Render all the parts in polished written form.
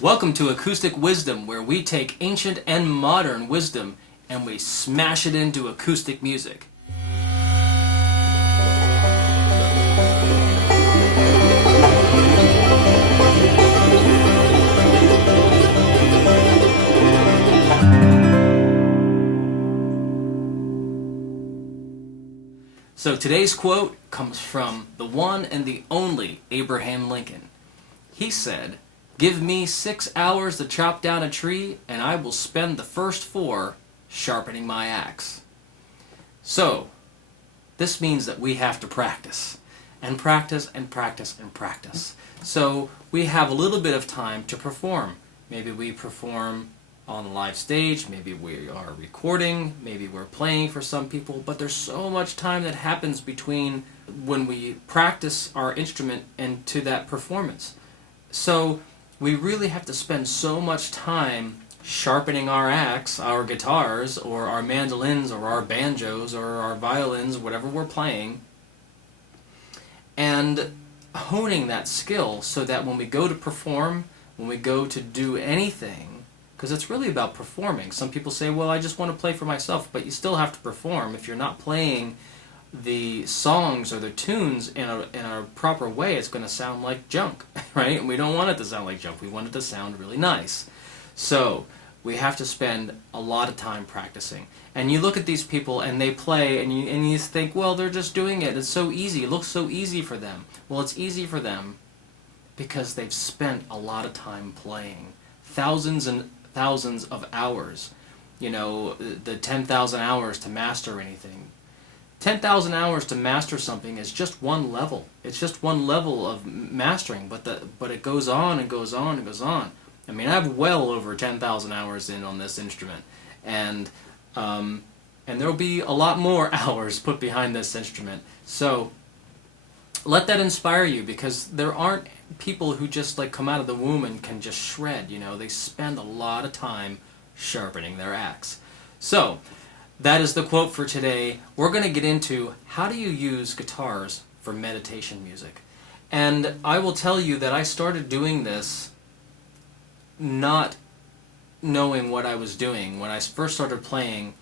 Welcome to Acoustic Wisdom, where we take ancient and modern wisdom and we smash it into acoustic music. So today's quote comes from the one and the only Abraham Lincoln. He said, "Give me 6 hours to chop down a tree, and I will spend the first 4 sharpening my axe." So, this means that we have to practice, and practice, and practice, and practice. So, we have a little bit of time to perform. Maybe we perform on a live stage, maybe we are recording, maybe we're playing for some people, but there's so much time that happens between when we practice our instrument and to that performance. So, we really have to spend so much time sharpening our axe, our guitars, or our mandolins, or our banjos, or our violins, whatever we're playing, and honing that skill so that when we go to perform, when we go to do anything, because it's really about performing. Some people say, well, I just want to play for myself, but you still have to perform. If you're not playing the songs or the tunes in a proper way, it's going to sound like junk, right? And we don't want it to sound like junk. We want it to sound really nice. So we have to spend a lot of time practicing. And you look at these people and they play and you think, well, they're just doing it. It's so easy. It looks so easy for them. Well, it's easy for them because they've spent a lot of time playing. Thousands and thousands of hours. You know, the 10,000 hours to master anything. 10,000 hours to master something is just one level. It's just one level of mastering, but it goes on and goes on and goes on. I mean, I have well over 10,000 hours in on this instrument, and there'll be a lot more hours put behind this instrument. So let that inspire you, because there aren't people who just like come out of the womb and can just shred. You know, they spend a lot of time sharpening their axe. So that is the quote for today. We're going to get into how do you use guitars for meditation music. And I will tell you that I started doing this not knowing what I was doing. When I first started playing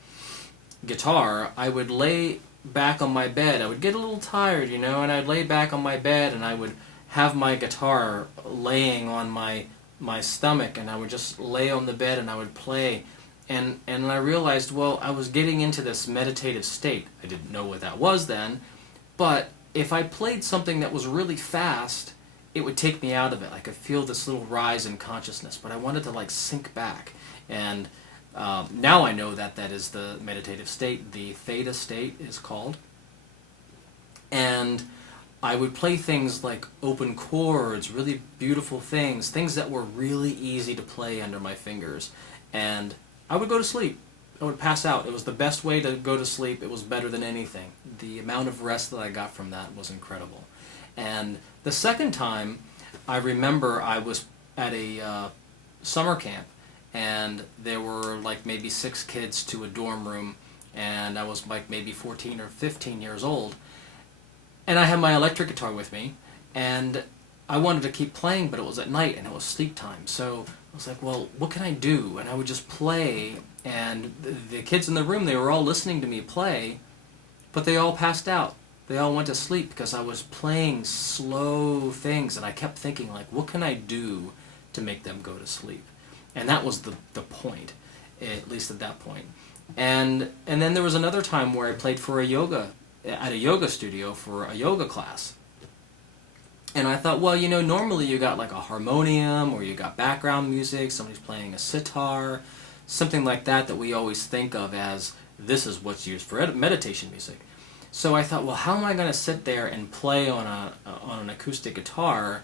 guitar, I would lay back on my bed. I would get a little tired, you know, and I'd lay back on my bed and I would have my guitar laying on my stomach, and I would just lay on the bed and I would play. And I realized, well, I was getting into this meditative state. I didn't know what that was then, but if I played something that was really fast, it would take me out of it. I could feel this little rise in consciousness, but I wanted to like sink back. And now I know that that is the meditative state. The theta state is called. And I would play things like open chords, really beautiful things that were really easy to play under my fingers. And I would go to sleep. I would pass out. It was the best way to go to sleep. It was better than anything. The amount of rest that I got from that was incredible. And the second time, I remember I was at a summer camp, and there were like maybe 6 kids to a dorm room, and I was like maybe 14 or 15 years old. And I had my electric guitar with me, and I wanted to keep playing, but it was at night and it was sleep time. So I was like, well, what can I do? And I would just play, and the kids in the room, they were all listening to me play, but they all passed out. They all went to sleep because I was playing slow things, and I kept thinking, like, what can I do to make them go to sleep? And that was the point, at least at that point. And then there was another time where I played for at a yoga studio for a yoga class. And I thought, well, you know, normally you got like a harmonium, or you got background music, somebody's playing a sitar, something like that we always think of as this is what's used for meditation music. So I thought, well, how am I going to sit there and play on an acoustic guitar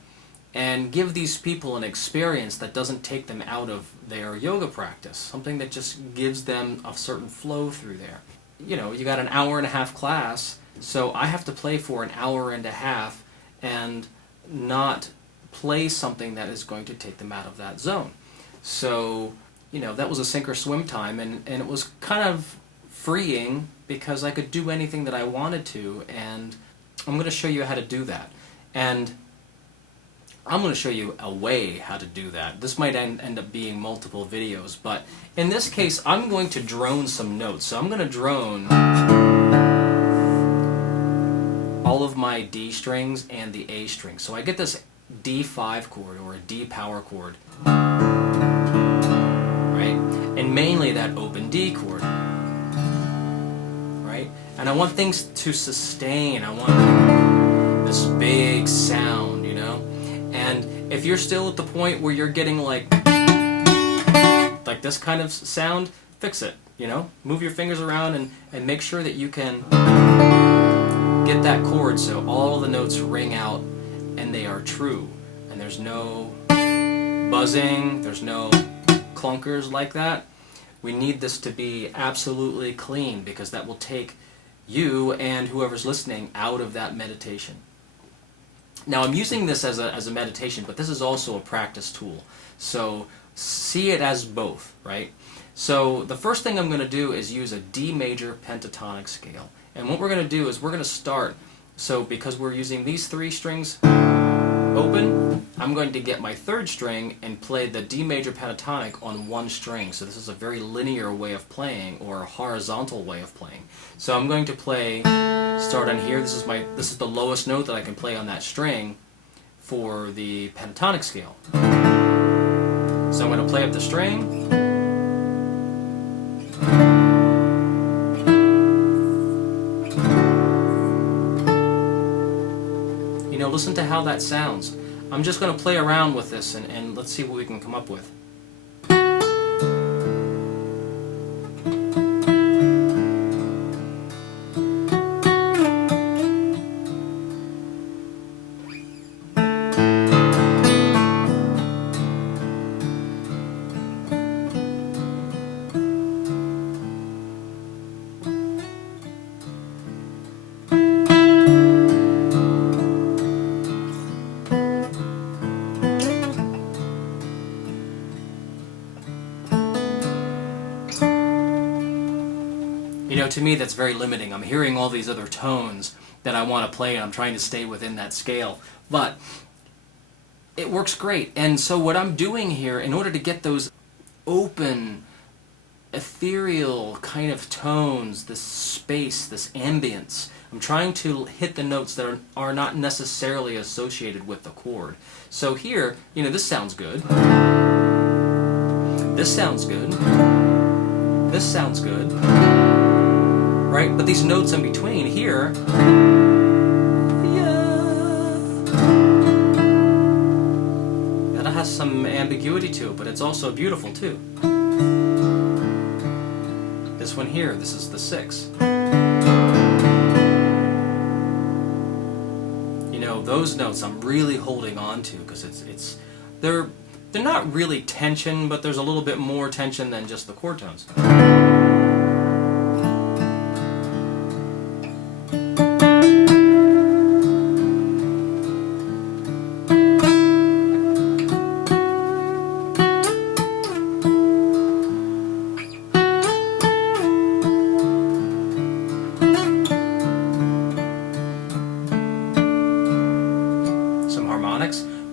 and give these people an experience that doesn't take them out of their yoga practice, something that just gives them a certain flow through there. You know, you got an hour and a half class, so I have to play for an hour and a half and not play something that is going to take them out of that zone. So, you know, that was a sink or swim time, and it was kind of freeing because I could do anything that I wanted to, and I'm going to show you how to do that. And I'm going to show you a way how to do that. This might end up being multiple videos, but in this case, I'm going to drone some notes. So I'm going to drone all of my D strings and the A string. So I get this D5 chord, or a D power chord, right? And mainly that open D chord, right? And I want things to sustain. I want this big sound, you know? And if you're still at the point where you're getting like this kind of sound, fix it, you know? Move your fingers around and make sure that you can get that chord so all the notes ring out and they are true. And there's no buzzing, there's no clunkers like that. We need this to be absolutely clean, because that will take you and whoever's listening out of that meditation. Now, I'm using this as a meditation, but this is also a practice tool. So see it as both, right? So the first thing I'm going to do is use a D major pentatonic scale. And what we're going to do is we're going to start, so because we're using these 3 strings open, I'm going to get my 3rd string and play the D major pentatonic on 1 string. So this is a very linear way of playing, or a horizontal way of playing. So I'm going to play, start on here. This is the lowest note that I can play on that string for the pentatonic scale. So I'm going to play up the string. You know, listen to how that sounds. I'm just going to play around with this and let's see what we can come up with. You know, to me that's very limiting. I'm hearing all these other tones that I want to play, and I'm trying to stay within that scale. But it works great. And so what I'm doing here, in order to get those open, ethereal kind of tones, this space, this ambience, I'm trying to hit the notes that are not necessarily associated with the chord. So here, you know, this sounds good. This sounds good. This sounds good. Right? But these notes in between here, that has some ambiguity to it, but it's also beautiful too. This one here, this is the 6. You know, those notes I'm really holding on to, because they're not really tension, but there's a little bit more tension than just the chord tones.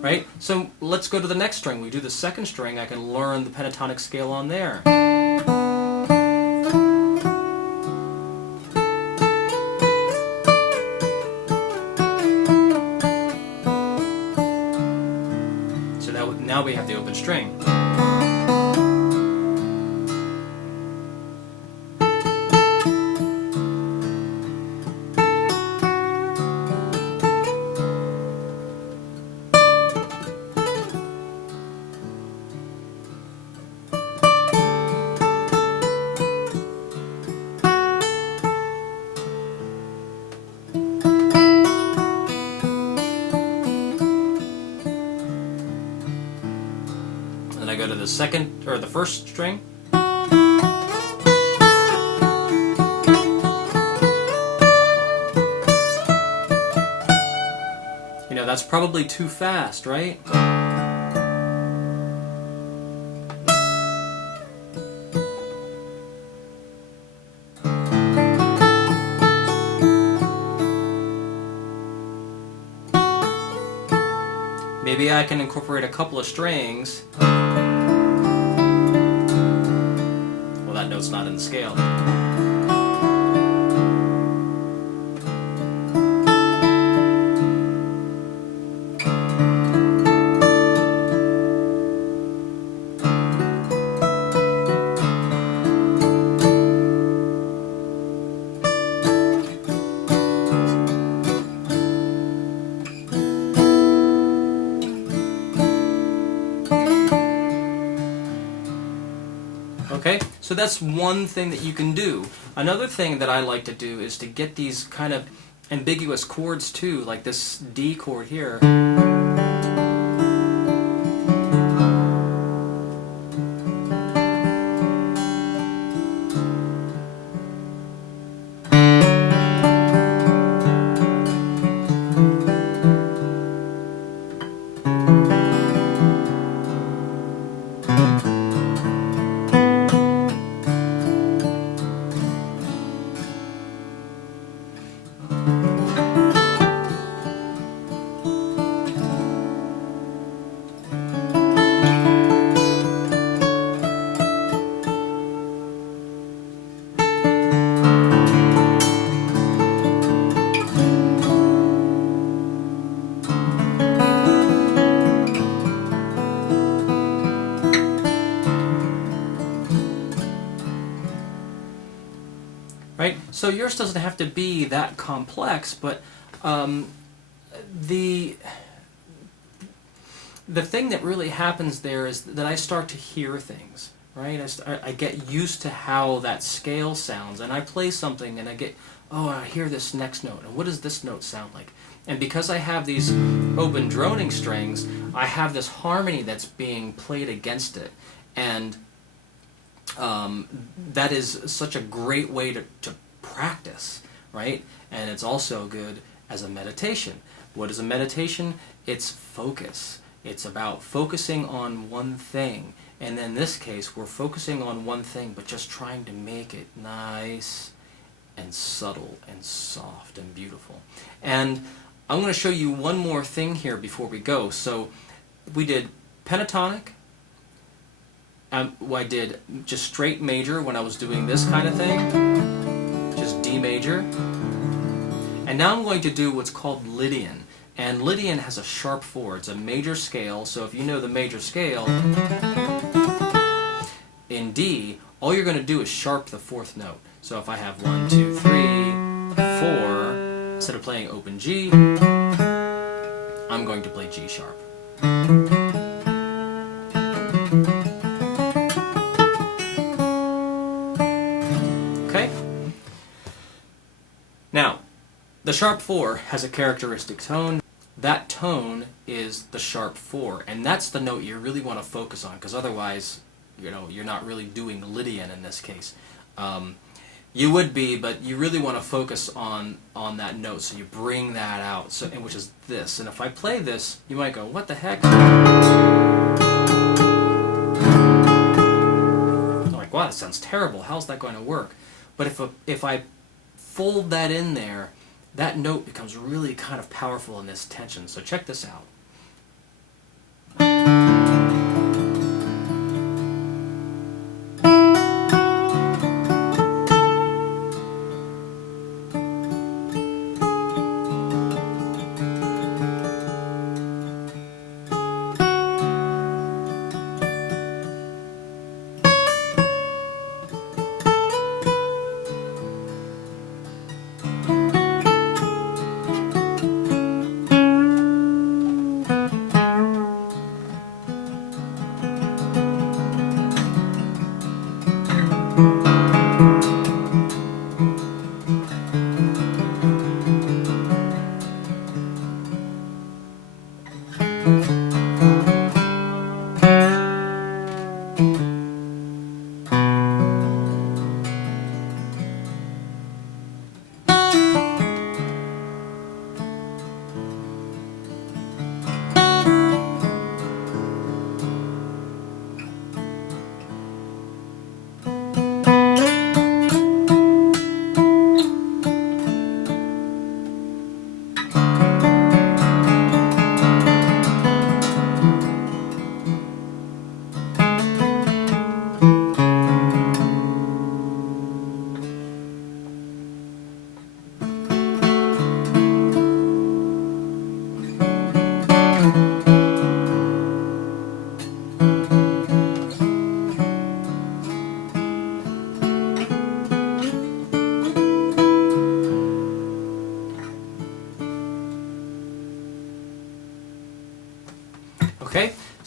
Right? So let's go to the next string. We do the 2nd string. I can learn the pentatonic scale on there. So now we have the open string. I go to the 2nd, or the 1st string. You know, that's probably too fast, right? Maybe Maybe I can incorporate a couple of strings. Well, that note's not in the scale. Okay, so that's one thing that you can do. Another thing that I like to do is to get these kind of ambiguous chords too, like this D chord here. Right? So yours doesn't have to be that complex, but the thing that really happens there is that I start to hear things, right? I get used to how that scale sounds, and I play something and I get, oh, I hear this next note, and what does this note sound like? And because I have these open droning strings, I have this harmony that's being played against it, and that is such a great way to practice, right? And it's also good as a meditation. What is a meditation? It's focus. It's about focusing on one thing. And in this case, we're focusing on one thing, but just trying to make it nice and subtle and soft and beautiful. And I'm going to show you one more thing here before we go. So we did pentatonic. I did just straight major when I was doing this kind of thing, just D major. And now I'm going to do what's called Lydian. And Lydian has a sharp 4. It's a major scale, so if you know the major scale, in D, all you're going to do is sharp the 4th note. So if I have 1, 2, 3, 4, instead of playing open G, I'm going to play G sharp. Now, the sharp 4 has a characteristic tone. That tone is the sharp 4, and that's the note you really want to focus on, because otherwise, you're not really doing Lydian in this case. You would be, but you really want to focus on that note, so you bring that out, which is this. And if I play this, you might go, what the heck? I'm like, wow, that sounds terrible. How's that going to work? But if I fold that in there, that note becomes really kind of powerful in this tension. So check this out.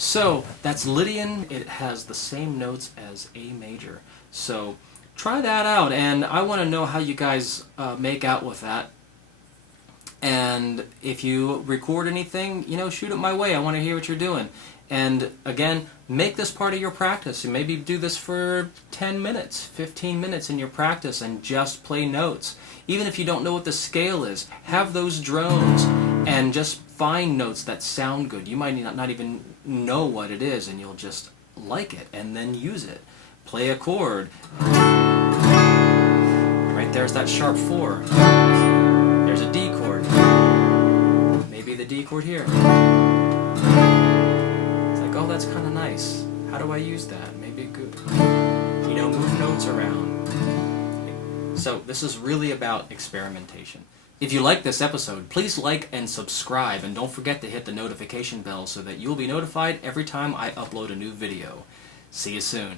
So that's Lydian. It has the same notes as A major. So try that out, and I want to know how you guys make out with that. And if you record anything, shoot it my way. I want to hear what you're doing. And again, make this part of your practice. And maybe do this for 10 minutes, 15 minutes in your practice and just play notes. Even if you don't know what the scale is, have those drones and just find notes that sound good. You might not even know what it is, and you'll just like it and then use it. Play a chord. Right there's that sharp 4. There's a D chord. Maybe the D chord here. It's like, oh, that's kind of nice. How do I use that? Maybe good. Move notes around. So this is really about experimentation. If you like this episode, please like and subscribe, and don't forget to hit the notification bell so that you'll be notified every time I upload a new video. See you soon.